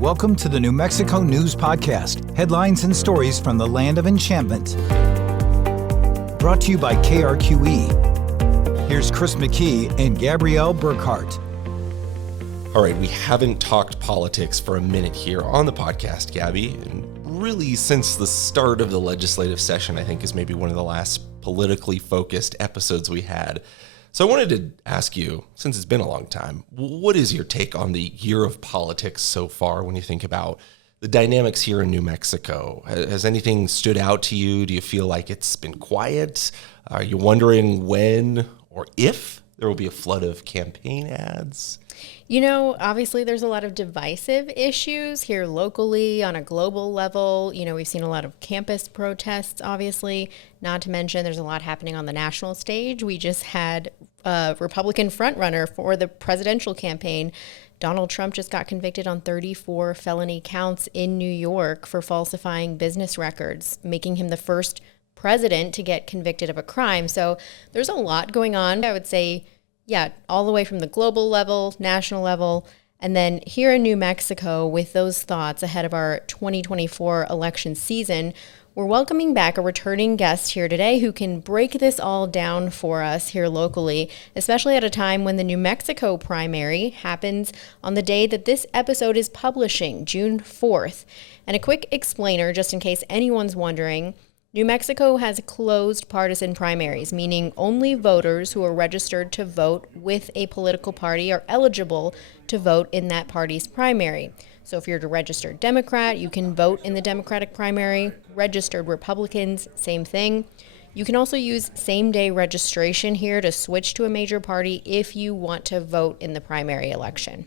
Welcome to the New Mexico News Podcast, headlines and stories from the land of enchantment. Brought to you by KRQE. Here's Chris McKee and Gabrielle Burkhart. All right, we haven't talked politics for a minute here on the podcast, Gabby. And really, since the start of the legislative session, I think is maybe one of the last politically focused episodes we had. So I wanted to ask you, since it's been a long time, what is your take on the year of politics so far when you think about the dynamics here in New Mexico? Has anything stood out to you? Do you feel like it's been quiet? Are you wondering when or if there will be a flood of campaign ads? You know, obviously there's a lot of divisive issues here locally on a global level. You know, we've seen a lot of campus protests, obviously, not to mention there's a lot happening on the national stage. We just had a Republican frontrunner for the presidential campaign. Donald Trump just got convicted on 34 felony counts in New York for falsifying business records, making him the first president to get convicted of a crime. So there's a lot going on. I would say, yeah, all the way from the global level, national level, and then here in New Mexico with those thoughts ahead of our 2024 election season, we're welcoming back a returning guest here today who can break this all down for us here locally, especially at a time when the New Mexico primary happens on the day that this episode is publishing, June 4th. And a quick explainer, just in case anyone's wondering, New Mexico has closed partisan primaries, meaning only voters who are registered to vote with a political party are eligible to vote in that party's primary. So if you're a registered Democrat, you can vote in the Democratic primary. Registered Republicans, same thing. You can also use same-day registration here to switch to a major party if you want to vote in the primary election.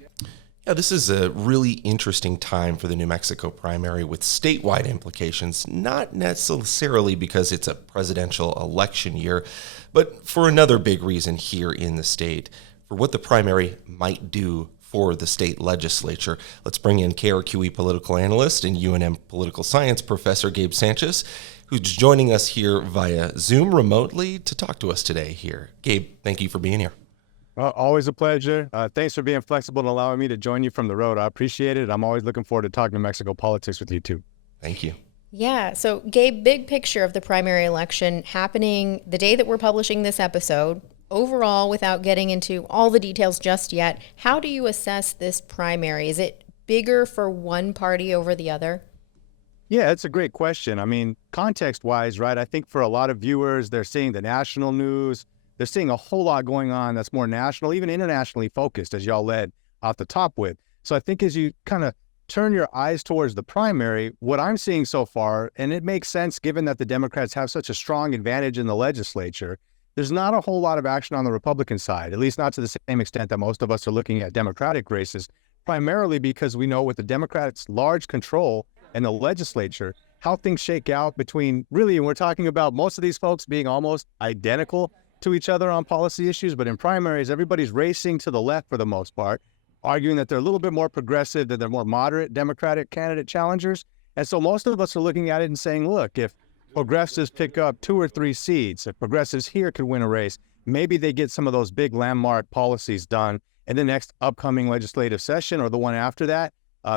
Yeah, this is a really interesting time for the New Mexico primary with statewide implications, not necessarily because it's a presidential election year, but for another big reason here in the state, for what the primary might do for the state legislature. Let's bring in KRQE political analyst and UNM political science professor Gabe Sanchez, who's joining us here via Zoom remotely to talk to us today here. Gabe, thank you for being here. Always a pleasure. Thanks for being flexible and allowing me to join you from the road. I appreciate it. I'm always looking forward to talking New Mexico politics with you too. Thank you. Yeah. So Gabe, big picture of the primary election happening the day that we're publishing this episode. Overall, without getting into all the details just yet, how do you assess this primary? Is it bigger for one party over the other? Yeah, it's a great question. I mean, context-wise, right, I think for a lot of viewers, they're seeing the national news. They're seeing a whole lot going on that's more national, even internationally focused, as y'all led off the top with. So I think as you kind of turn your eyes towards the primary, what I'm seeing so far, and it makes sense given that the Democrats have such a strong advantage in the legislature, there's not a whole lot of action on the Republican side, at least not to the same extent that most of us are looking at Democratic races, primarily because we know with the Democrats' large control in the legislature, how things shake out between really, and we're talking about most of these folks being almost identical to each other on policy issues, but in primaries, everybody's racing to the left for the most part, arguing that they're a little bit more progressive, that they're more moderate Democratic candidate challengers. And so most of us are looking at it and saying, look, if progressives pick up 2 or 3 seats, if progressives here could win a race, maybe they get some of those big landmark policies done in the next upcoming legislative session or the one after that.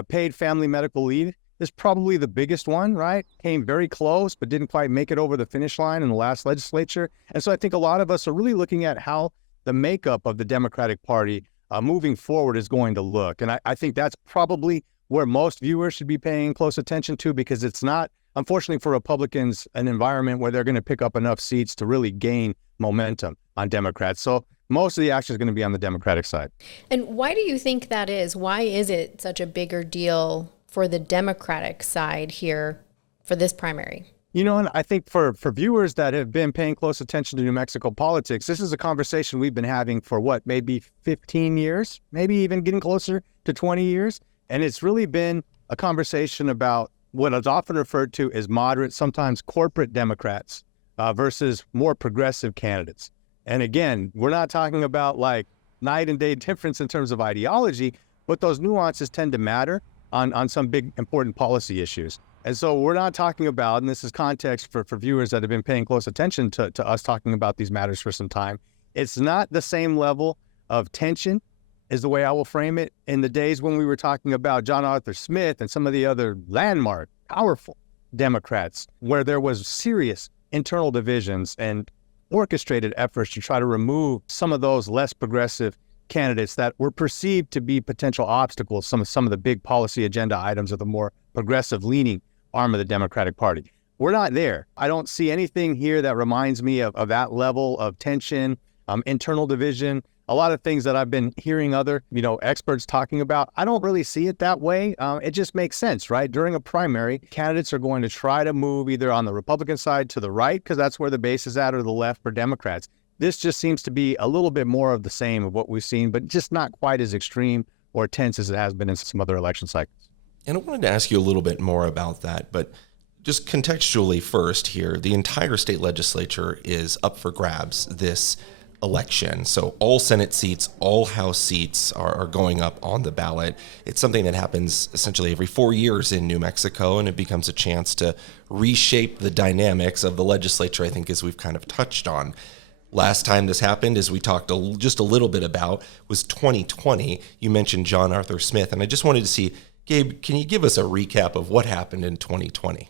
Paid family medical leave is probably the biggest one, right? Came very close, but didn't quite make it over the finish line in the last legislature. And so I think a lot of us are really looking at how the makeup of the Democratic Party moving forward is going to look. And I think that's probably where most viewers should be paying close attention to, because it's not, unfortunately for Republicans, an environment where they're going to pick up enough seats to really gain momentum on Democrats. So most of the action is going to be on the Democratic side. And why do you think that is? Why is it such a bigger deal for the Democratic side here for this primary? You know, and I think for viewers that have been paying close attention to New Mexico politics, this is a conversation we've been having for maybe 15 years, maybe even getting closer to 20 years. And it's really been a conversation about what is often referred to as moderate, sometimes corporate Democrats versus more progressive candidates. And again, we're not talking about like night and day difference in terms of ideology, but those nuances tend to matter on some big important policy issues. And so we're not talking about, and this is context for viewers that have been paying close attention to us talking about these matters for some time, it's not the same level of tension is the way I will frame it. In the days when we were talking about John Arthur Smith and some of the other landmark, powerful Democrats, where there was serious internal divisions and orchestrated efforts to try to remove some of those less progressive candidates that were perceived to be potential obstacles, some of the big policy agenda items of the more progressive leaning arm of the Democratic Party. We're not there. I don't see anything here that reminds me of that level of tension, internal division, a lot of things that I've been hearing other, experts talking about. I don't really see it that way. It just makes sense, right? During a primary, candidates are going to try to move either on the Republican side to the right, because that's where the base is at, or the left for Democrats. This just seems to be a little bit more of the same of what we've seen, but just not quite as extreme or tense as it has been in some other election cycles. And I wanted to ask you a little bit more about that, but just contextually first here, the entire state legislature is up for grabs this election. So all Senate seats, all House seats are going up on the ballot. It's something that happens essentially every 4 years in New Mexico, and it becomes a chance to reshape the dynamics of the legislature, I think, as we've kind of touched on. Last time this happened, as we talked just a little bit about, was 2020. You mentioned John Arthur Smith, and I just wanted to see, Gabe, can you give us a recap of what happened in 2020?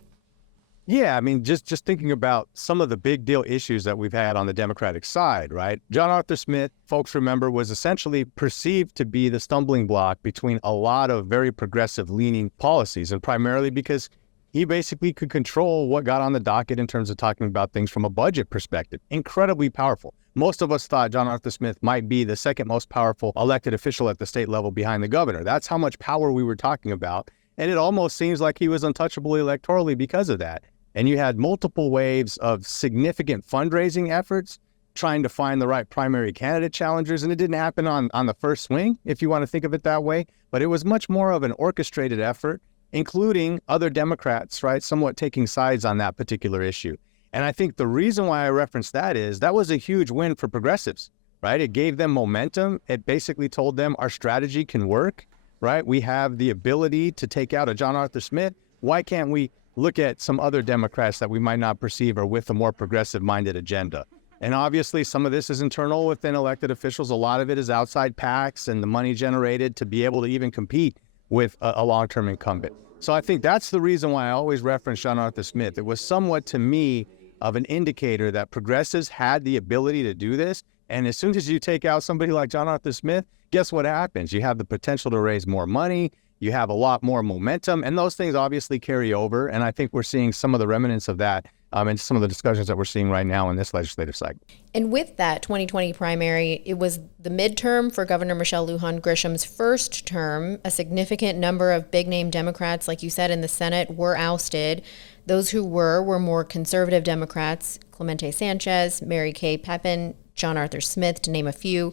Yeah, I mean, just thinking about some of the big deal issues that we've had on the Democratic side, right? John Arthur Smith, folks remember, was essentially perceived to be the stumbling block between a lot of very progressive leaning policies, and primarily because he basically could control what got on the docket in terms of talking about things from a budget perspective. Incredibly powerful. Most of us thought John Arthur Smith might be the second most powerful elected official at the state level behind the governor. That's how much power we were talking about. And it almost seems like he was untouchable electorally because of that. And you had multiple waves of significant fundraising efforts trying to find the right primary candidate challengers. And it didn't happen on the first swing, if you want to think of it that way. But it was much more of an orchestrated effort, including other Democrats, right, somewhat taking sides on that particular issue. And I think the reason why I referenced that is that was a huge win for progressives, right? It gave them momentum. It basically told them our strategy can work, right? We have the ability to take out a John Arthur Smith. Why can't we look at some other Democrats that we might not perceive are with a more progressive-minded agenda? And obviously, some of this is internal within elected officials. A lot of it is outside PACs and the money generated to be able to even compete with a long-term incumbent. So I think that's the reason why I always reference John Arthur Smith. It was somewhat, to me, of an indicator that progressives had the ability to do this. And as soon as you take out somebody like John Arthur Smith, guess what happens? You have the potential to raise more money. You have a lot more momentum, and those things obviously carry over. And I think we're seeing some of the remnants of that in some of the discussions that we're seeing right now in this legislative cycle. And with that 2020 primary, it was the midterm for Governor Michelle Lujan Grisham's first term. A significant number of big-name Democrats, like you said, in the Senate were ousted. Those who were more conservative Democrats, Clemente Sanchez, Mary Kay Pepin, John Arthur Smith, to name a few.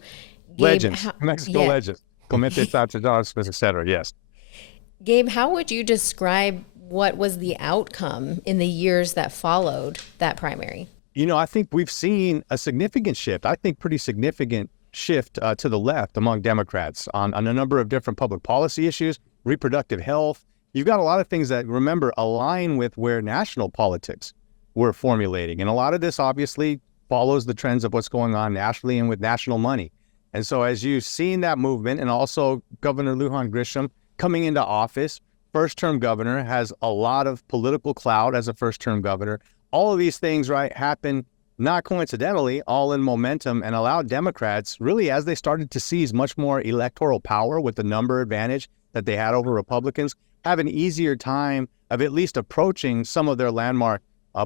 Legends, Mexico legends. Clemente Sanchez, John Arthur Smith, et cetera, yes. Gabe, how would you describe what was the outcome in the years that followed that primary? I think we've seen a significant shift, pretty significant shift to the left among Democrats on a number of different public policy issues, reproductive health. You've got a lot of things that, remember, align with where national politics were formulating. And a lot of this obviously follows the trends of what's going on nationally and with national money. And so as you've seen that movement, and also Governor Lujan Grisham coming into office, first-term governor, has a lot of political clout as a first-term governor. All of these things, right, happen not coincidentally, all in momentum, and allowed Democrats, really, as they started to seize much more electoral power with the number advantage that they had over Republicans, have an easier time of at least approaching some of their landmark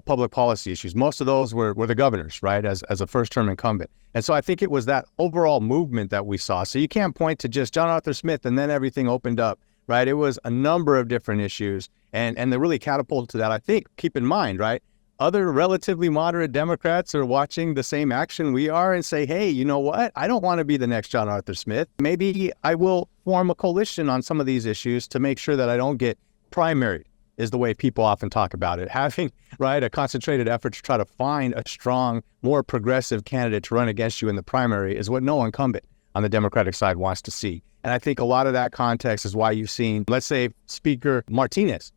public policy issues. Most of those were the governors, right, as a first-term incumbent. And so I think it was that overall movement that we saw. So you can't point to just John Arthur Smith and then everything opened up, right? It was a number of different issues, and they really catapulted to that. I think, keep in mind, right, other relatively moderate Democrats are watching the same action we are and say, hey, you know what? I don't want to be the next John Arthur Smith. Maybe I will form a coalition on some of these issues to make sure that I don't get primaried, is the way people often talk about it. Having, right, a concentrated effort to try to find a strong, more progressive candidate to run against you in the primary is what no incumbent on the Democratic side wants to see. And I think a lot of that context is why you've seen, let's say, Speaker Martinez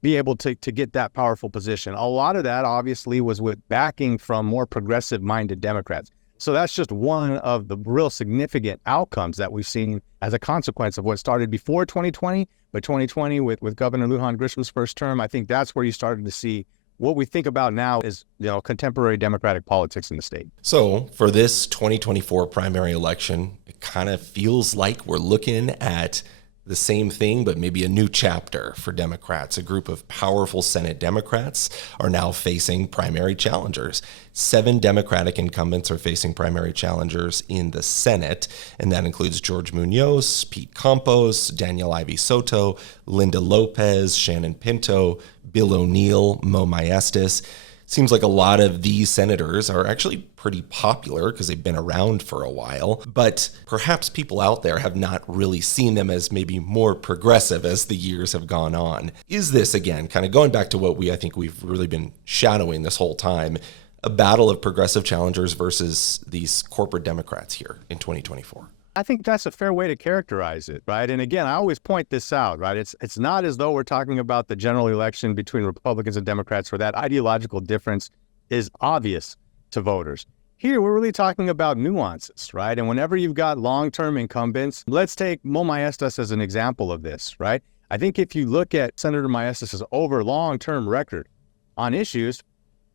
be able to get that powerful position. A lot of that obviously was with backing from more progressive-minded Democrats. So that's just one of the real significant outcomes that we've seen as a consequence of what started before 2020, but 2020 with Governor Lujan Grisham's first term, I think that's where you started to see what we think about now is, contemporary Democratic politics in the state. So for this 2024 primary election, it kind of feels like we're looking at the same thing, but maybe a new chapter for Democrats. A group of powerful Senate Democrats are now facing primary challengers. 7 Democratic incumbents are facing primary challengers in the Senate, and that includes George Munoz, Pete Campos, Daniel Ivy Soto, Linda Lopez, Shannon Pinto, Bill O'Neill, Mo Maestas. Seems like a lot of these senators are actually pretty popular because they've been around for a while, but perhaps people out there have not really seen them as maybe more progressive as the years have gone on. Is this, again, kind of going back to what I think we've really been shadowing this whole time, a battle of progressive challengers versus these corporate Democrats here in 2024? I think that's a fair way to characterize it, right? And again, I always point this out, right? It's not as though we're talking about the general election between Republicans and Democrats where that ideological difference is obvious to voters. Here, we're really talking about nuances, right? And whenever you've got long-term incumbents, let's take Mo Maestas as an example of this, right? I think if you look at Senator Maestas' over long-term record on issues,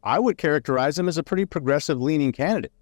I would characterize him as a pretty progressive-leaning candidate,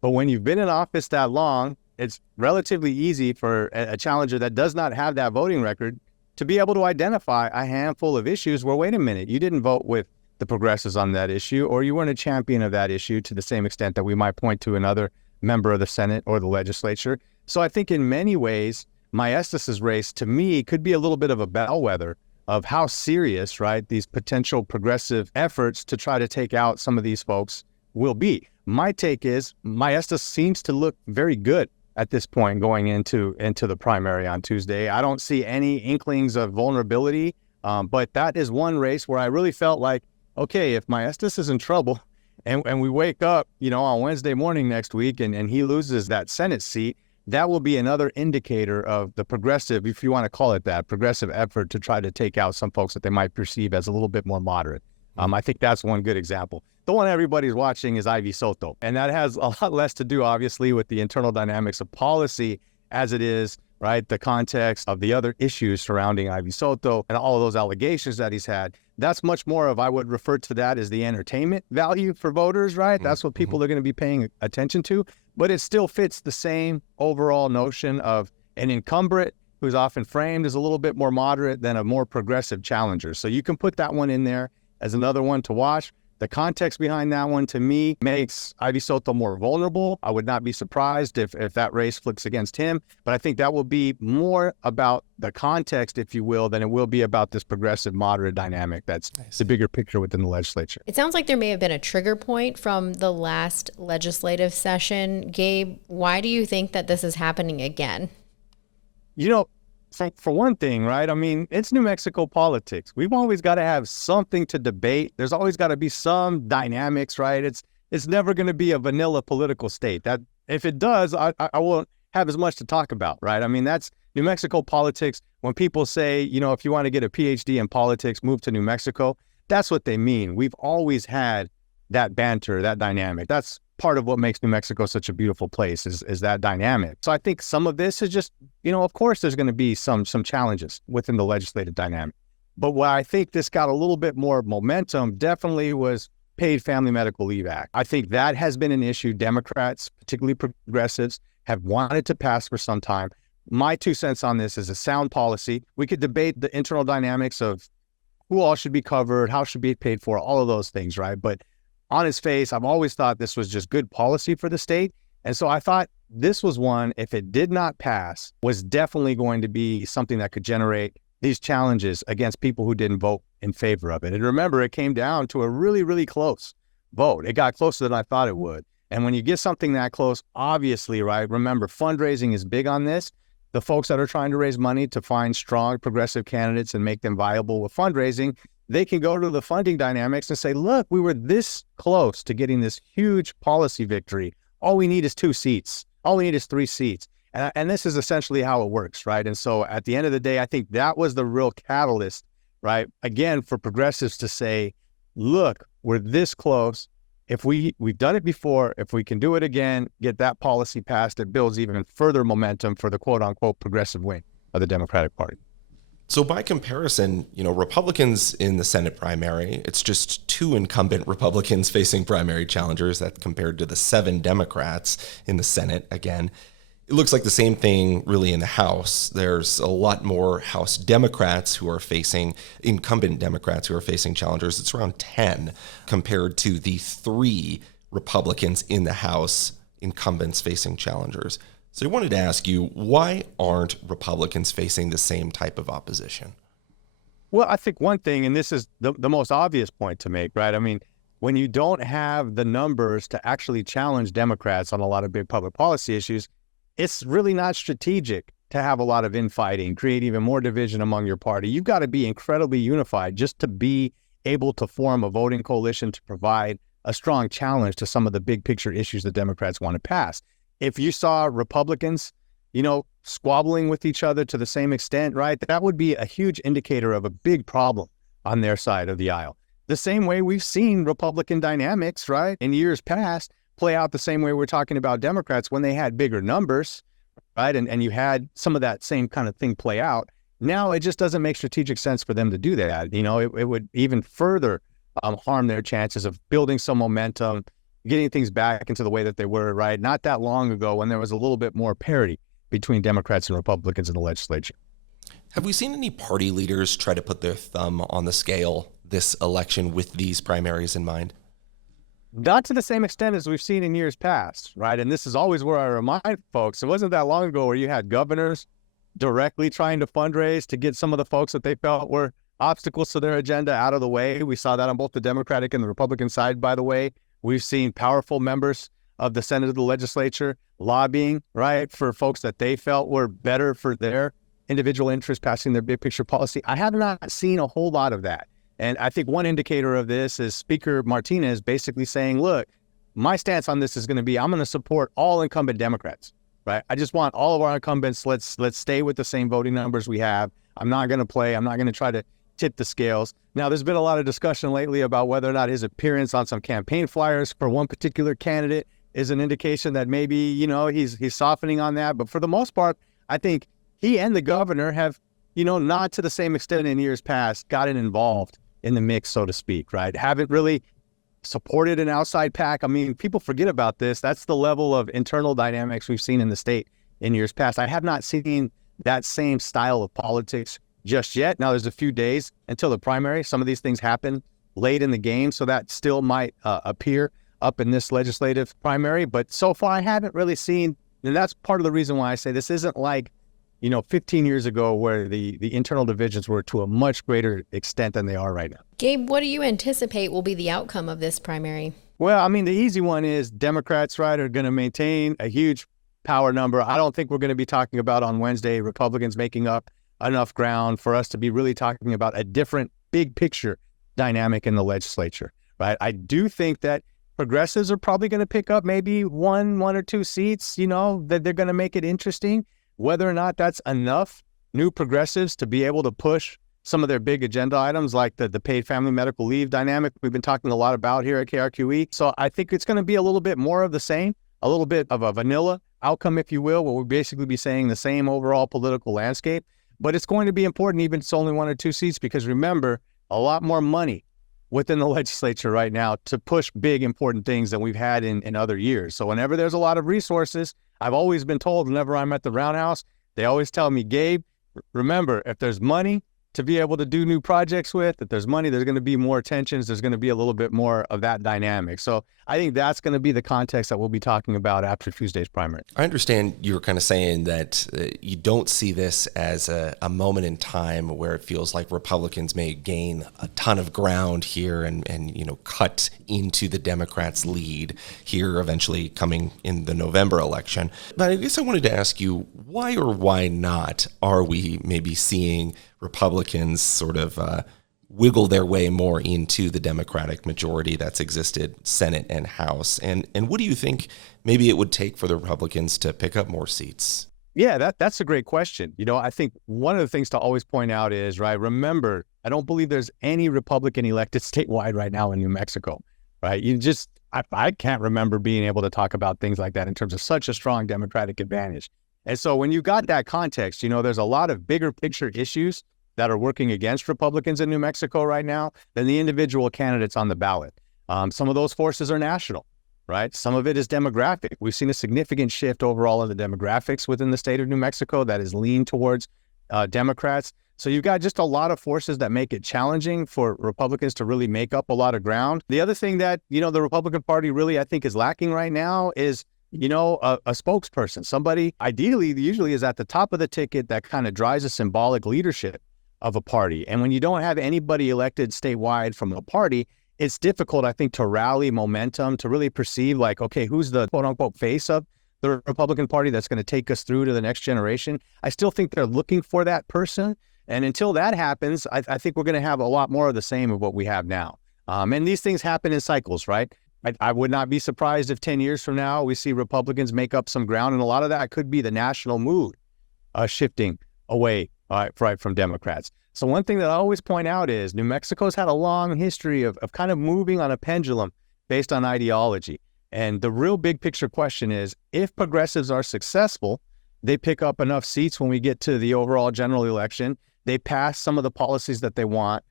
But when you've been in office that long, it's relatively easy for a challenger that does not have that voting record to be able to identify a handful of issues where, wait a minute, you didn't vote with the progressives on that issue, or you weren't a champion of that issue to the same extent that we might point to another member of the Senate or the legislature. So I think in many ways, Maestas' race, to me, could be a little bit of a bellwether of how serious, right, these potential progressive efforts to try to take out some of these folks will be. My take is Maestas seems to look very good at this point going into the primary on Tuesday. I don't see any inklings of vulnerability, but that is one race where I really felt like, okay, if Maestas is in trouble and we wake up, on Wednesday morning next week and he loses that Senate seat, that will be another indicator of the progressive, if you want to call it that, progressive effort to try to take out some folks that they might perceive as a little bit more moderate. I think that's one good example. The one everybody's watching is Ivy Soto, and that has a lot less to do, obviously, with the internal dynamics of policy as it is, right, the context of the other issues surrounding Ivy Soto and all of those allegations that he's had. That's much more of, I would refer to that as the entertainment value for voters, right? That's what people are going to be paying attention to, but it still fits the same overall notion of an incumbent who's often framed as a little bit more moderate than a more progressive challenger. So you can put that one in there as another one to watch. The context behind that one, to me, makes Ivy Soto more vulnerable. I would not be surprised if that race flips against him, but I think that will be more about the context, if you will, than it will be about this progressive moderate dynamic that's the bigger picture within the legislature. It sounds like there may have been a trigger point from the last legislative session. Gabe, why do you think that this is happening again? For one thing, right? I mean, it's New Mexico politics. We've always got to have something to debate. There's always got to be some dynamics, right? It's never going to be a vanilla political state. That if it does, I won't have as much to talk about, right? I mean, that's New Mexico politics. When people say, if you want to get a PhD in politics, move to New Mexico, that's what they mean. We've always had that banter, that dynamic. That's part of what makes New Mexico such a beautiful place is that dynamic. So I think some of this is just, of course there's going to be some challenges within the legislative dynamic. But what I think this got a little bit more momentum definitely was Paid Family Medical Leave Act. I think that has been an issue Democrats, particularly progressives, have wanted to pass for some time. My 2 cents on this is a sound policy. We could debate the internal dynamics of who all should be covered, how should be paid for, all of those things, right? But on its face, I've always thought this was just good policy for the state. And so I thought this was one, if it did not pass, was definitely going to be something that could generate these challenges against people who didn't vote in favor of it. And remember, it came down to a really, really close vote. It got closer than I thought it would. And when you get something that close, obviously, right, remember, fundraising is big on this. The folks that are trying to raise money to find strong progressive candidates and make them viable with fundraising, they can go to the funding dynamics and say, look, we were this close to getting this huge policy victory. All we need is 2 seats. All we need is 3 seats. And this is essentially how it works, right? And so at the end of the day, I think that was the real catalyst, right? Again, for progressives to say, look, we're this close. if we've done it before, if we can do it again, get that policy passed, it builds even further momentum for the quote unquote progressive wing of the Democratic Party. So by comparison, Republicans in the Senate primary, it's just 2 incumbent Republicans facing primary challengers, that compared to the 7 Democrats in the Senate. Again, it looks like the same thing really in the House. There's a lot more House Democrats who are facing, incumbent Democrats who are facing challengers. It's around 10 compared to the 3 Republicans in the House, incumbents facing challengers. So I wanted to ask you, why aren't Republicans facing the same type of opposition? Well, I think one thing, and this is the most obvious point to make, right? I mean, when you don't have the numbers to actually challenge Democrats on a lot of big public policy issues, it's really not strategic to have a lot of infighting, create even more division among your party. You've got to be incredibly unified just to be able to form a voting coalition to provide a strong challenge to some of the big picture issues that Democrats want to pass. If you saw Republicans, squabbling with each other to the same extent, right, that would be a huge indicator of a big problem on their side of the aisle. The same way we've seen Republican dynamics, right, in years past play out the same way we're talking about Democrats when they had bigger numbers, right, and you had some of that same kind of thing play out. Now it just doesn't make strategic sense for them to do that. It would even further harm their chances of building some momentum, getting things back into the way that they were, right? Not that long ago when there was a little bit more parity between Democrats and Republicans in the legislature. Have we seen any party leaders try to put their thumb on the scale this election with these primaries in mind? Not to the same extent as we've seen in years past, right? And this is always where I remind folks, it wasn't that long ago where you had governors directly trying to fundraise to get some of the folks that they felt were obstacles to their agenda out of the way. We saw that on both the Democratic and the Republican side, by the way. We've seen powerful members of the Senate or the legislature lobbying, right, for folks that they felt were better for their individual interests, passing their big picture policy. I have not seen a whole lot of that. And I think one indicator of this is Speaker Martinez basically saying, look, my stance on this is going to be, I'm going to support all incumbent Democrats, right? I just want all of our incumbents, let's stay with the same voting numbers we have. I'm not going to try to tip the scales. Now, there's been a lot of discussion lately about whether or not his appearance on some campaign flyers for one particular candidate is an indication that maybe, he's softening on that. But for the most part, I think he and the governor have, not to the same extent in years past, gotten involved in the mix, so to speak, right? Haven't really supported an outside PAC. I mean, people forget about this. That's the level of internal dynamics we've seen in the state in years past. I have not seen that same style of politics just yet. Now, there's a few days until the primary. Some of these things happen late in the game, so that still might appear up in this legislative primary. But so far, I haven't really seen, and that's part of the reason why I say this isn't like, 15 years ago where the internal divisions were to a much greater extent than they are right now. Gabe, what do you anticipate will be the outcome of this primary? Well, I mean, the easy one is Democrats, right, are going to maintain a huge power number. I don't think we're going to be talking about on Wednesday Republicans making up enough ground for us to be really talking about a different big picture dynamic in the legislature, right? I do think that progressives are probably going to pick up maybe one or 2 seats, that they're going to make it interesting. Whether or not that's enough new progressives to be able to push some of their big agenda items like the paid family medical leave dynamic we've been talking a lot about here at KRQE. So I think it's going to be a little bit more of the same, a little bit of a vanilla outcome, if you will, where we'll basically be saying the same overall political landscape. But it's going to be important even if it's only 1 or 2 seats, because remember, a lot more money within the legislature right now to push big, important things than we've had in other years. So whenever there's a lot of resources, I've always been told whenever I'm at the Roundhouse, they always tell me, Gabe, remember, if there's money to be able to do new projects with, if there's money, there's going to be more tensions. There's going to be a little bit more of that dynamic. So I think that's going to be the context that we'll be talking about after Tuesday's primary. I understand you're kind of saying that you don't see this as a moment in time where it feels like Republicans may gain a ton of ground here and cut into the Democrats' lead here eventually coming in the November election. But I guess I wanted to ask you, why or why not are we maybe seeing Republicans sort of wiggle their way more into the Democratic majority that's existed Senate and House? And what do you think maybe it would take for the Republicans to pick up more seats? Yeah, that's a great question. I think one of the things to always point out is, right, remember, I don't believe there's any Republican elected statewide right now in New Mexico, right? I can't remember being able to talk about things like that in terms of such a strong Democratic advantage. And so when you got that context, there's a lot of bigger picture issues that are working against Republicans in New Mexico right now than the individual candidates on the ballot. Some of those forces are national, right? Some of it is demographic. We've seen a significant shift overall in the demographics within the state of New Mexico that is leaned towards Democrats. So you've got just a lot of forces that make it challenging for Republicans to really make up a lot of ground. The other thing that, the Republican Party really, I think, is lacking right now is, a spokesperson, somebody ideally, usually is at the top of the ticket that kind of drives a symbolic leadership of a party. And when you don't have anybody elected statewide from a party, it's difficult, I think, to rally momentum, to really perceive like, okay, who's the quote unquote face of the Republican Party that's going to take us through to the next generation. I still think they're looking for that person. And until that happens, I think we're going to have a lot more of the same of what we have now. And these things happen in cycles, right? I would not be surprised if 10 years from now, we see Republicans make up some ground. And a lot of that could be the national mood shifting away from Democrats. So one thing that I always point out is New Mexico's had a long history of kind of moving on a pendulum based on ideology. And the real big picture question is, if progressives are successful, they pick up enough seats when we get to the overall general election, they pass some of the policies that they want,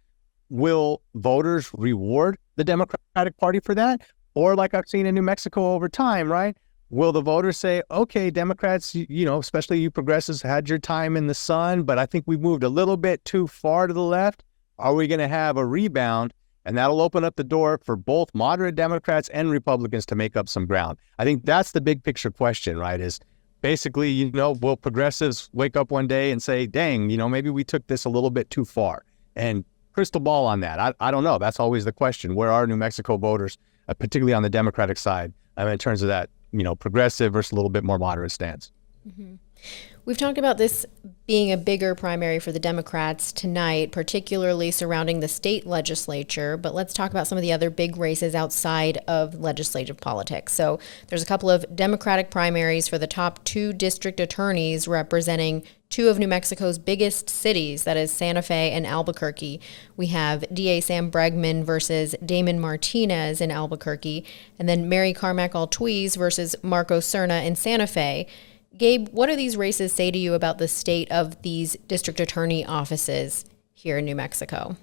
will voters reward the Democratic Party for that? Or like I've seen in New Mexico over time, right? Will the voters say, okay, Democrats, especially you progressives, had your time in the sun, but I think we've moved a little bit too far to the left. Are we going to have a rebound? And that'll open up the door for both moderate Democrats and Republicans to make up some ground. I think that's the big picture question, right? Is basically, will progressives wake up one day and say, dang, maybe we took this a little bit too far? And crystal ball on that. I don't know. That's always the question. Where are New Mexico voters, particularly on the Democratic side, in terms of that, progressive versus a little bit more moderate stance? Mm-hmm. We've talked about this being a bigger primary for the Democrats tonight, particularly surrounding the state legislature, but let's talk about some of the other big races outside of legislative politics. So there's a couple of Democratic primaries for the top 2 district attorneys representing 2 of New Mexico's biggest cities, that is Santa Fe and Albuquerque. We have DA Sam Bregman versus Damon Martinez in Albuquerque, and then Mary Carmack Altuiz versus Marco Cerna in Santa Fe. Gabe, what do these races say to you about the state of these district attorney offices here in New Mexico?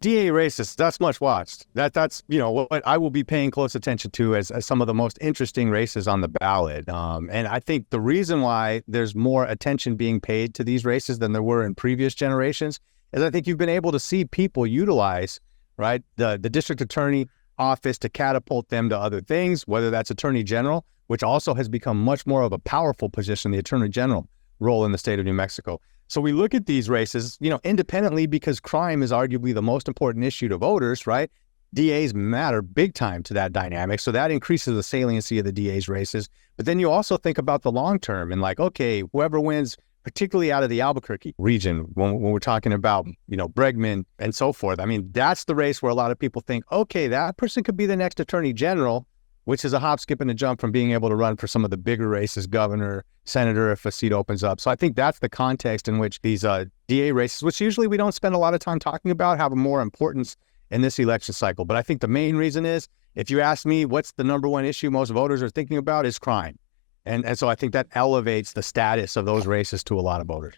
DA races, that's much watched. That's what I will be paying close attention to as some of the most interesting races on the ballot. And I think the reason why there's more attention being paid to these races than there were in previous generations is I think you've been able to see people utilize, right, the district attorney office to catapult them to other things, whether that's attorney general, which also has become much more of a powerful position, the attorney general role in the state of New Mexico. So we look at these races, independently, because crime is arguably the most important issue to voters, right? DAs matter big time to that dynamic. So that increases the saliency of the DA's races. But then you also think about the long term and like, okay, whoever wins, particularly out of the Albuquerque region, when we're talking about, Bregman and so forth. I mean, that's the race where a lot of people think, okay, that person could be the next attorney general, which is a hop, skip, and a jump from being able to run for some of the bigger races, governor, senator, if a seat opens up. So I think that's the context in which these DA races, which usually we don't spend a lot of time talking about, have a more importance in this election cycle. But I think the main reason is, if you ask me what's the number one issue most voters are thinking about, is crime. And so I think that elevates the status of those races to a lot of voters.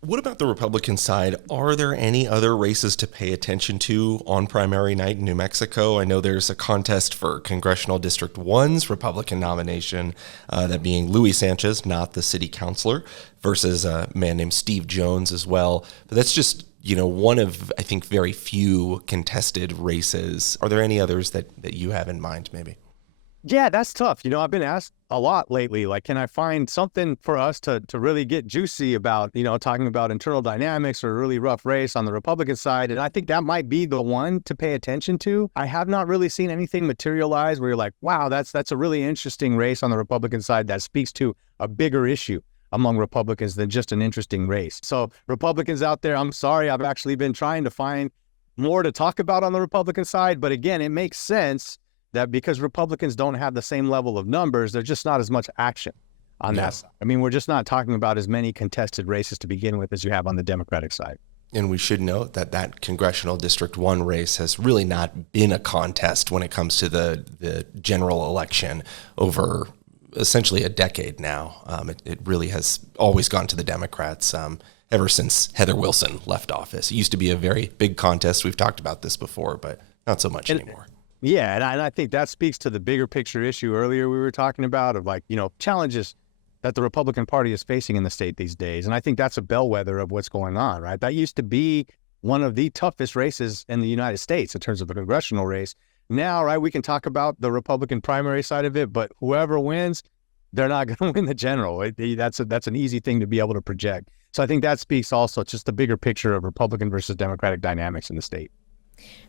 What about the Republican side? Are there any other races to pay attention to on primary night in New Mexico? I know there's a contest for Congressional District 1's Republican nomination, that being Luis Sanchez, not the city councilor, versus a man named Steve Jones as well. But that's just, one of, I think, very few contested races. Are there any others that you have in mind, maybe? Yeah, that's tough. I've been asked a lot lately, like, can I find something for us to really get juicy about, talking about internal dynamics or a really rough race on the Republican side? And I think that might be the one to pay attention to. I have not really seen anything materialize where you're like, wow, that's a really interesting race on the Republican side that speaks to a bigger issue among Republicans than just an interesting race. So Republicans out there, I'm sorry, I've actually been trying to find more to talk about on the Republican side. But again, it makes sense that because Republicans don't have the same level of numbers, there's just not as much action on that side. I mean, we're just not talking about as many contested races to begin with as you have on the Democratic side. And we should note that that Congressional District 1 race has really not been a contest when it comes to the general election over essentially a decade now. It really has always gone to the Democrats ever since Heather Wilson left office. It used to be a very big contest. We've talked about this before, but not so much anymore. Yeah, and I think that speaks to the bigger picture issue earlier we were talking about of challenges that the Republican Party is facing in the state these days. And I think that's a bellwether of what's going on, right? That used to be one of the toughest races in the United States in terms of a congressional race. Now, right, we can talk about the Republican primary side of it, but whoever wins, they're not going to win the general. That's an easy thing to be able to project. So I think that speaks also just the bigger picture of Republican versus Democratic dynamics in the state.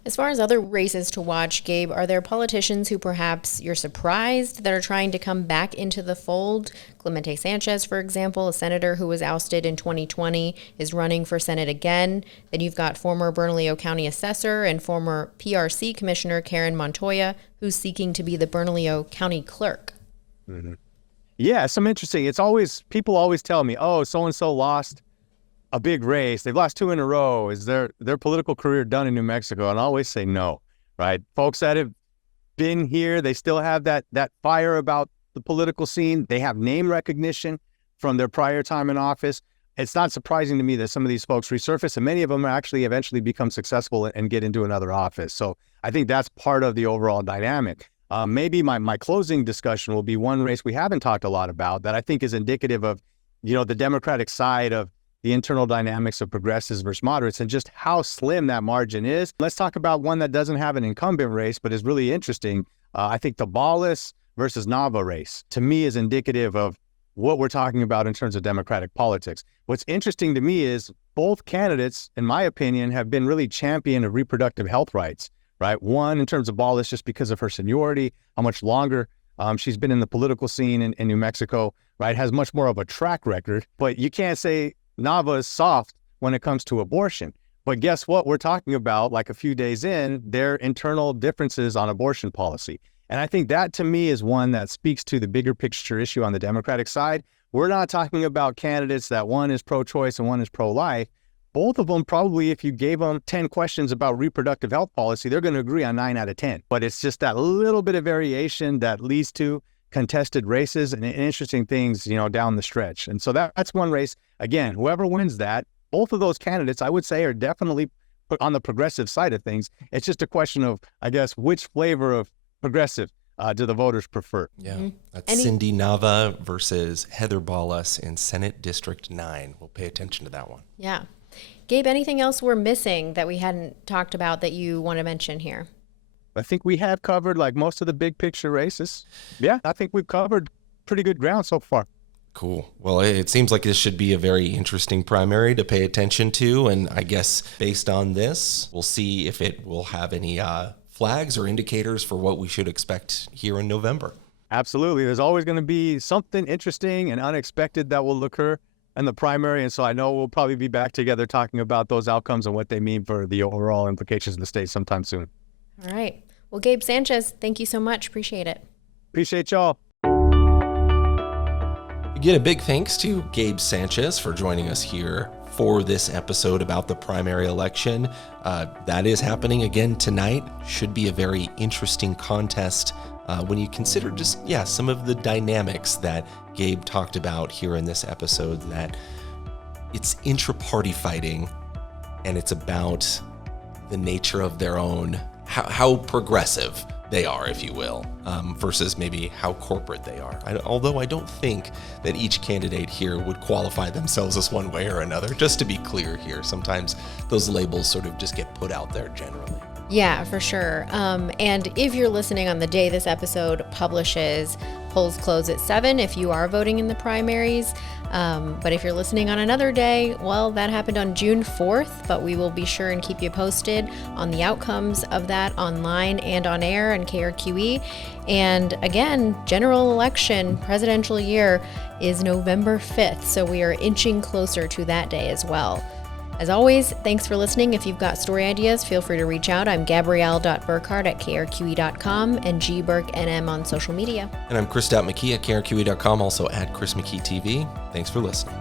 As far as other races to watch, Gabe, are there politicians who perhaps you're surprised that are trying to come back into the fold? Gabe Sanchez, for example, a senator who was ousted in 2020, is running for Senate again. Then you've got former Bernalillo County assessor and former PRC commissioner Karen Montoya, who's seeking to be the Bernalillo County clerk. Mm-hmm. Yeah, some interesting. People always tell me, oh, so-and-so lost a big race. They've lost 2 in a row. Is their political career done in New Mexico? And I always say no, right? Folks that have been here, they still have that fire about the political scene. They have name recognition from their prior time in office. It's not surprising to me that some of these folks resurface, and many of them actually eventually become successful and get into another office. So I think that's part of the overall dynamic. Maybe my closing discussion will be one race we haven't talked a lot about that I think is indicative of, the Democratic side of the internal dynamics of progressives versus moderates and just how slim that margin is. Let's talk about one that doesn't have an incumbent race, but is really interesting. I think the Ballas versus Nava race, to me, is indicative of what we're talking about in terms of Democratic politics. What's interesting to me is both candidates, in my opinion, have been really champion of reproductive health rights, right? One, in terms of Ballas, just because of her seniority, how much longer she's been in the political scene in New Mexico, right? Has much more of a track record, but you can't say Nava is soft when it comes to abortion. But guess what? We're talking about, like a few days in, their internal differences on abortion policy. And I think that, to me, is one that speaks to the bigger picture issue on the Democratic side. We're not talking about candidates that one is pro-choice and one is pro-life. Both of them probably, if you gave them 10 questions about reproductive health policy, they're going to agree on 9 out of 10. But it's just that little bit of variation that leads to contested races and interesting things, down the stretch. And so that's one race. Again, whoever wins that, both of those candidates, I would say, are definitely on the progressive side of things. It's just a question of, I guess, which flavor of progressive do the voters prefer? Yeah, that's Cindy Nava versus Heather Ballas in Senate District 9. We'll pay attention to that one. Yeah. Gabe, anything else we're missing that we hadn't talked about that you want to mention here? I think we have covered most of the big picture races. Yeah, I think we've covered pretty good ground so far. Cool. Well, it seems like this should be a very interesting primary to pay attention to. And I guess based on this, we'll see if it will have any flags or indicators for what we should expect here in November. Absolutely. There's always going to be something interesting and unexpected that will occur in the primary. And so I know we'll probably be back together talking about those outcomes and what they mean for the overall implications of the state sometime soon. All right. Well, Gabe Sanchez, thank you so much. Appreciate it. Appreciate y'all. Again, a big thanks to Gabe Sanchez for joining us here for this episode about the primary election. That is happening again tonight. Should be a very interesting contest when you consider just, some of the dynamics that Gabe talked about here in this episode, that it's intra-party fighting and it's about the nature of their own, how progressive they are, if you will, versus maybe how corporate they are. Although I don't think that each candidate here would qualify themselves as one way or another. Just to be clear here, sometimes those labels sort of just get put out there generally. Yeah, for sure. And if you're listening on the day this episode publishes, polls close at 7 if you are voting in the primaries. But if you're listening on another day, well, that happened on June 4th, but we will be sure and keep you posted on the outcomes of that online and on air and KRQE. And again, general election, presidential year is November 5th, so we are inching closer to that day as well. As always, thanks for listening. If you've got story ideas, feel free to reach out. I'm Gabrielle.Burkhardt@KRQE.com and GBurkNM on social media. And I'm Chris.McKee at KRQE.com, also at Chris McKee TV. Thanks for listening.